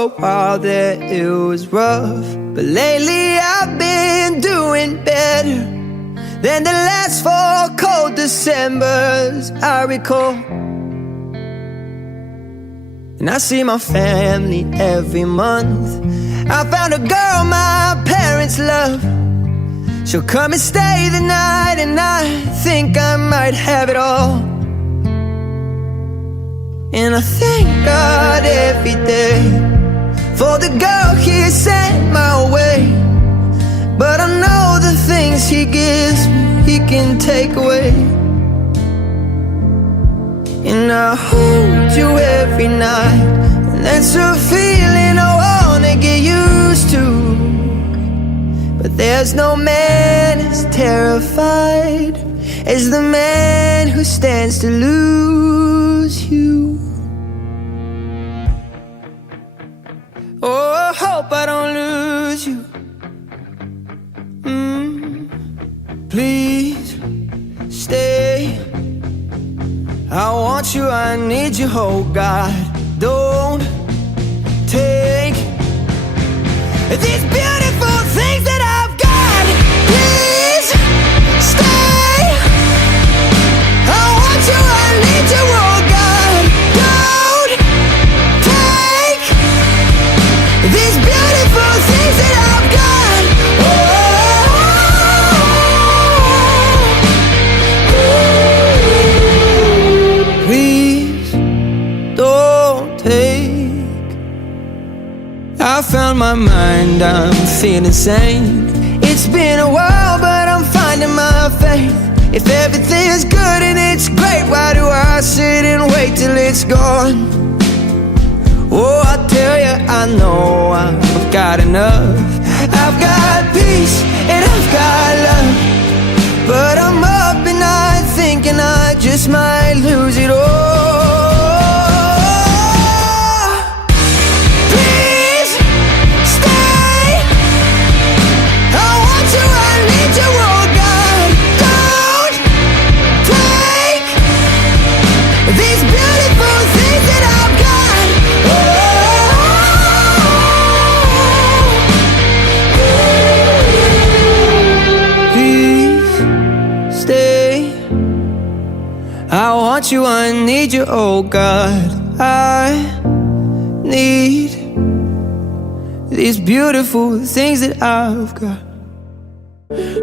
a while there it was rough, but lately I've been doing better than the last 4 cold Decembers I recall. And I see my family every month. I found a girl my parents love. She'll come and stay the night, and I think I might have it all. And I thank God every day for the girl He sent my way. But I know the things He gives me, He can take away. And I hold you every night, and that's a feeling I wanna get used to. But there's no man as terrified as the man who stands to lose you. Oh, I hope I don't lose you. Please stay. I want you, I need you, oh God. Don't take these beautiful things that I've got. Please stay. I want you, I need you, oh God. Don't take these beautiful things that I've got. Please don't take. I found my mind, I'm feeling sane. It's been a while, but I'm finding my faith. If everything's good and it's great, why do I sit and wait till it's gone? Oh, I tell you, I know I've got enough. I've got peace and I've got love, but I'm up at night thinking I just might lose it all. Please stay. I want you, I need you, oh God. Don't take these beautiful things that I've got. Please stay. I want you, I need you, oh God. I need these beautiful things that I've got.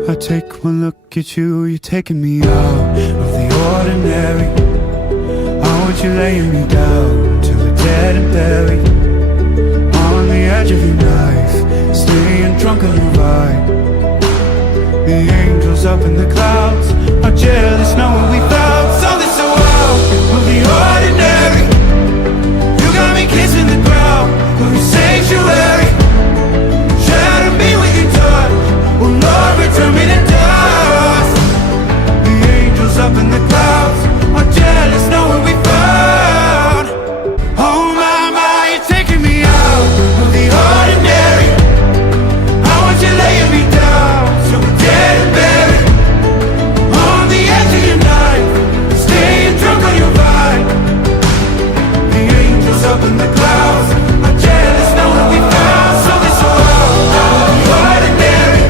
I take one look at you, you're taking me out of the ordinary. I want you laying me down till we're dead and buried. On the edge of your knife, staying drunk on your ride. The angels up in the clouds are jealous knowing we found something so out of the ordinary. You got me kissing the ground of your sanctuary. Shatter me with your touch, oh Lord, return me to dust. The angels up in the clouds are jealous knowing we found. Oh my, my, you're taking me out of the ordinary. I want you laying me down so we're dead and buried. On the edge of your knife, staying drunk on your vine. The angels up in the clouds are jealous knowing we found something so out of the ordinary.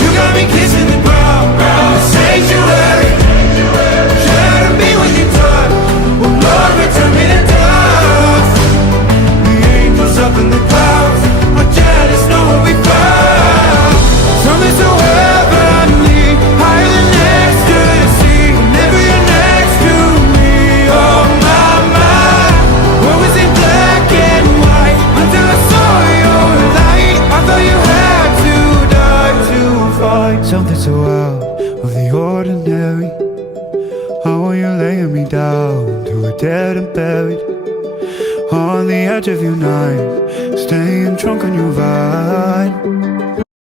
You got me kissing the ground in the sanctuary. Shatter me with your touch, oh Lord, return me to dust. The angels up in the clouds are jealous knowing we found something so heavenly, higher than ecstasy. Whenever you're next to me, oh my, my. What was in black and white until I saw your light? I thought you had to die to find something so out of the ordinary. I want you laying me down till we're dead and buried. On the edge of your knife, staying drunk on your vine.